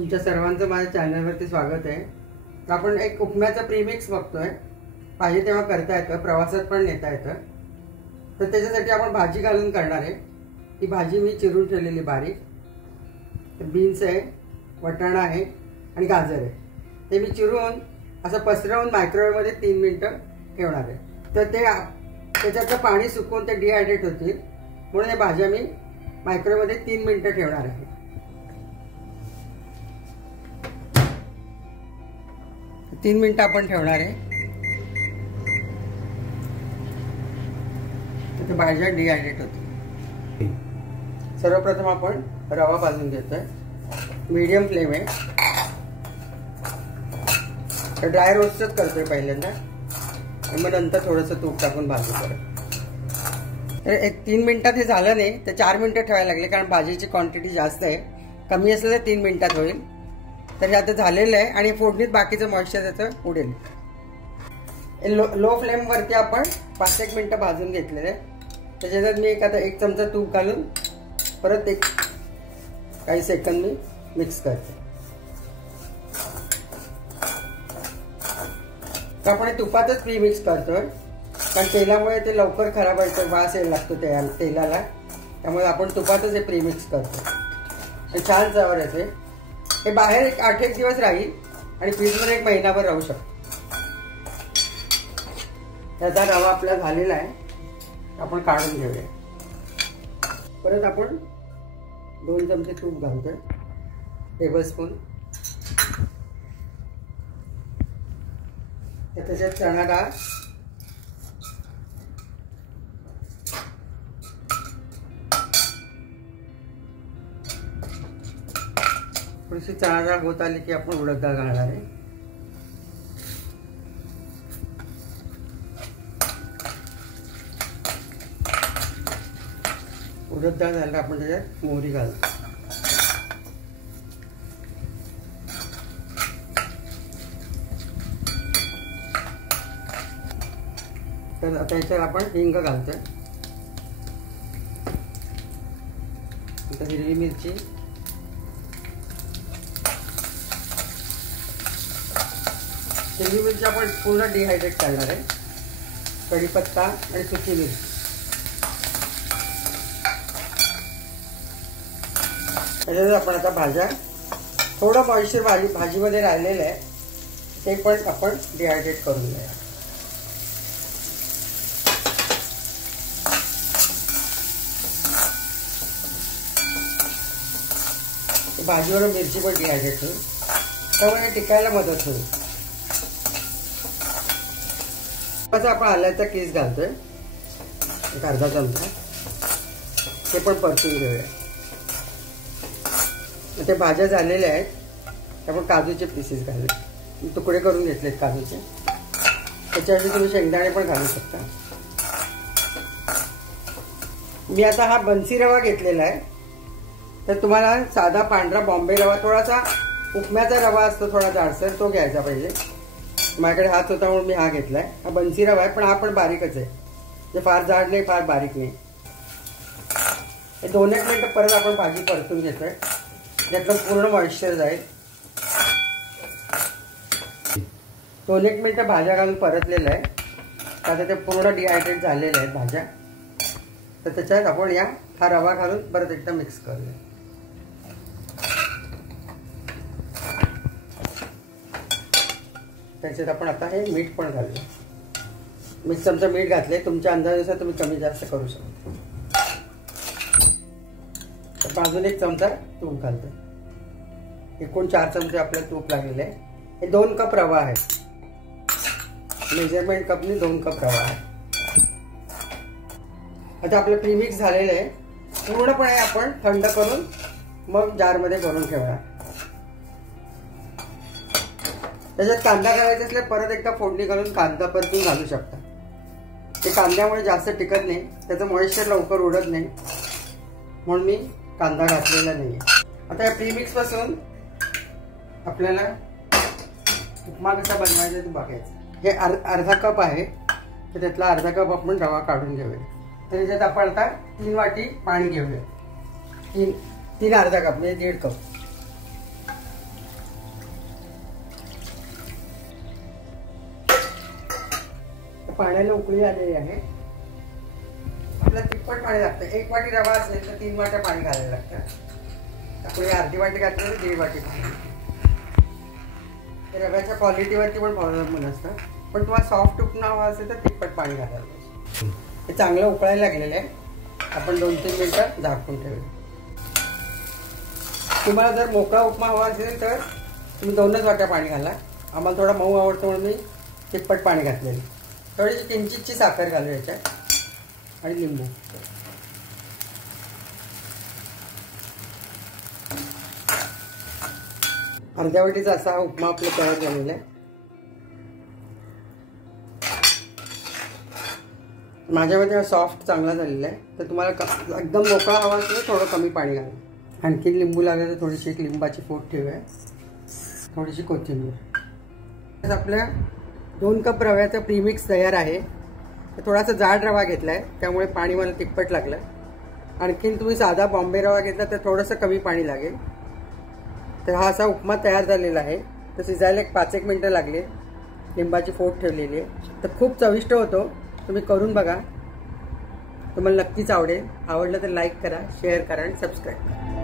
तुमच्या सर्वांचं माझ्या चॅनलवरती स्वागत आहे। तर आपण एक उपम्याचा प्रीमिक्स बघतोय। पाहिजे तेव्हा करता येतं, प्रवासात पण नेता येतं। तर त्याच्यासाठी आपण भाजी घालून करणार आहे। ही भाजी मी चिरून ठेवलेली बारीक, बीन्स आहे, वटाणा आहे आणि गाजर आहे। ते मी चिरून असं पसरवून मायक्रोवेव्ह मध्ये 3 मिनिटं ठेवणार आहे। तर ते त्याच्यातलं पाणी सुकून ते डिहायड्रेट होतील, म्हणून हे भाज्या मी मायक्रोवेव्ह मध्ये 3 मिनिटं ठेवणार आहे। 3 मिनिटं आपण ठेवणार आहे। तर भाज्या डिहायड्रेट होतील। सर्वप्रथम आपण रवा भाजून घेतोय, मीडियम फ्लेम आहे। ड्राय रोस्टच करतोय पहिल्यांदा, आणि मग नंतर थोडंसं तूप टाकून भाजू करत। तर 3 मिनिटात हे झालं नाही तर 4 मिनिटं ठेवायला लागले, कारण भाजीची क्वांटिटी जास्त आहे। कमी असलं तर 3 मिनिटात होईल। तर हे आता झालेलं आहे आणि फोडणीत बाकीचं मॉइश्चर त्याचं उडेल। लो फ्लेम वरती आपण 5-1 मिनिटं भाजून घेतलेलं आहे। त्याच्यात मी आता 1 चमचा तूप घालून परत काही सेकंद मी मिक्स करते। तर आपण तुपातच प्रीमिक्स करतोय, कारण तेलामुळे ते लवकर खराब व्हायचं, वास यायला लागतो तेलाला। त्यामुळे आपण तुपातच हे प्रीमिक्स करतो। हे छान चव येते। हे बाहेर 8-1 दिवस राहील आणि फ्रीजमध्ये 1 महिनाभर राहू शकतो। त्याचा रवा आपला झालेला आहे, आपण काढून घेऊया। परत आपण 2 चमचे तूप घालतोय, टेबलस्पून। त्याच्यात चणा डाळ, थोडीशी चणा डाळ होत आली की आपण उडद डाळ घालणार आहे। उडद डाळ झालं आपण त्याच्यात मोहरी घालतो। तर आता याच्यात आपण हिंग घालतोय, हिरवी मिरची, हिरवी मिरची आपण पूर्ण डिहायड्रेट करणार आहे। कढीपत्ता आणि सुकी मिरची, त्याच्यात आपण आता भाज्या, थोडं मॉइश्चर भाजीमध्ये राहिलेलं आहे ते पण आपण डिहायड्रेट करून घ्या। भाजीवर मिरची पण डिहायड्रेट होईल, त्यामुळे टिकायला मदत होईल। आपण आल्याचा किस घालतोय, 1 अर्धा चमचा, ते पण परतून घेऊया। ते भाज्या झालेल्या आहेत, आपण काजूचे पीसेस घालले, तुकडे करून घेतलेत काजूचे। त्याच्याऐवजी तुम्ही शेंगदाणे पण घालू शकता। मी आता हा बन्सी रवा घेतलेला आहे। तर तुम्हाला साधा पांढरा बॉम्बे रवा, थोडासा उपम्याचा रवा असतो थोडा जाडसर, तो घ्यायचा पाहिजे। माझ्याकडे हाच होता म्हणून मी हा घेतलाय। हा बन्सी रवा आहे, पण हा पण बारीकच आहे, म्हणजे फार जाड नाही फार बारीक नाही। 2-1 मिनिटं परत आपण भाजी परतून घेतोय, त्यातलं पूर्ण मॉइश्चर जाईल। 2-1 मिनिटं भाज्या घालून परतलेलं आहे, आता ते पूर्ण डिहायड्रेट झालेले आहेत भाज्या। तर त्याच्यात आपण हा रवा घालून परत एकदा मिक्स करूया। त्याच्यात आपण आता हे मीठ पण घालूया। 1 चमचा मीठ घातले, तुमच्या अंदाजानुसार तुम्ही कमी जास्त करू शकता। तर अजून 1 चमचा तूप घालतो, एकूण 4 चमचे आपल्याला तूप लागलेले आहे। हे 2 कप रवा आहे, मेजरमेंट कपने 2 कप रवा आहे। आता आपलं प्रीमिक्स झालेलं आहे, पूर्णपणे आपण थंड करून मग जारमध्ये भरून ठेवणार। त्याच्यात कांदा घालायचा असले परत एकदा फोडणी घालून कांदा परतून घालू शकता। ते कांद्यामुळे जास्त टिकत नाही, त्याचं मॉइश्चर लवकर उडत नाही, म्हणून मी कांदा घातलेला नाही आहे। आता या प्रीमिक्स पासून आपल्याला उपमा कसा बनवायचा ते बघायचं। हे अर्धा कप आहे, तर त्यातला अर्धा कप आपण रवा काढून घेऊया। तर याच्यात आपण आता 3 वाटी पाणी घेऊया, 3 अर्धा कप म्हणजे 1.5 कप। पाण्याला उकळी आलेली आहे. आपल्याला तिप्पट पाणी लागतं. 1 वाटी रवा असेल तर 3 वाट्या पाणी घालायला लागतं. आपण अर्धी वाटी घातली तर 1.5 वाटी पाणी. रव्याच्या क्वालिटीवरती पण अवलंबून असतं. पण तुम्हाला सॉफ्ट उपमा हवा असेल तर तिप्पट पाणी घालायला पाहिजे. हे चांगलं उकळायला लागलेलं आहे. आपण 2-3 मिनिटं झाकून ठेवूया. तुम्हाला जर मोकळा उपमा हवा असेल तर तुम्ही 2च वाट्या पाणी घाला. आम्हाला थोडा मऊ आवडतो म्हणून मी तिप्पट पाणी घातलेलं. थोडीशी किंचितची साखर घालू याच्यात आणि लिंबू. अर्ध्या वाटीचा असा उपमा आपला तयार झालेला आहे. माझ्यामध्ये सॉफ्ट चांगला झालेला आहे. तर तुम्हाला एकदम मोकळा हवा असेल तर थोडं कमी पाणी घाला. आणखीन लिंबू लागलं तर थोडीशी एक लिंबाची फोड ठेवूया. थोडीशी कोथिंबीर. आपल्या 2 कप रव्याचा प्रीमिक्स तयार आहे. थोडासा जाड रवा घेतला आहे त्यामुळे पाणी मला तिप्पट लागलं. आणखीन तुम्ही साधा बॉम्बे रवा घेतला तर थोडंसं कमी पाणी लागेल. तर हा असा उपमा तयार झालेला आहे. तर शिजायला 5-1 मिनिटं लागले. लिंबाची फोड ठेवलेली आहे. तर खूप चविष्ट होतो. तुम्ही करून बघा. तुम्हाला नक्कीच आवडेल. आवडलं तर लाईक करा, शेअर करा आणि सबस्क्राईब करा.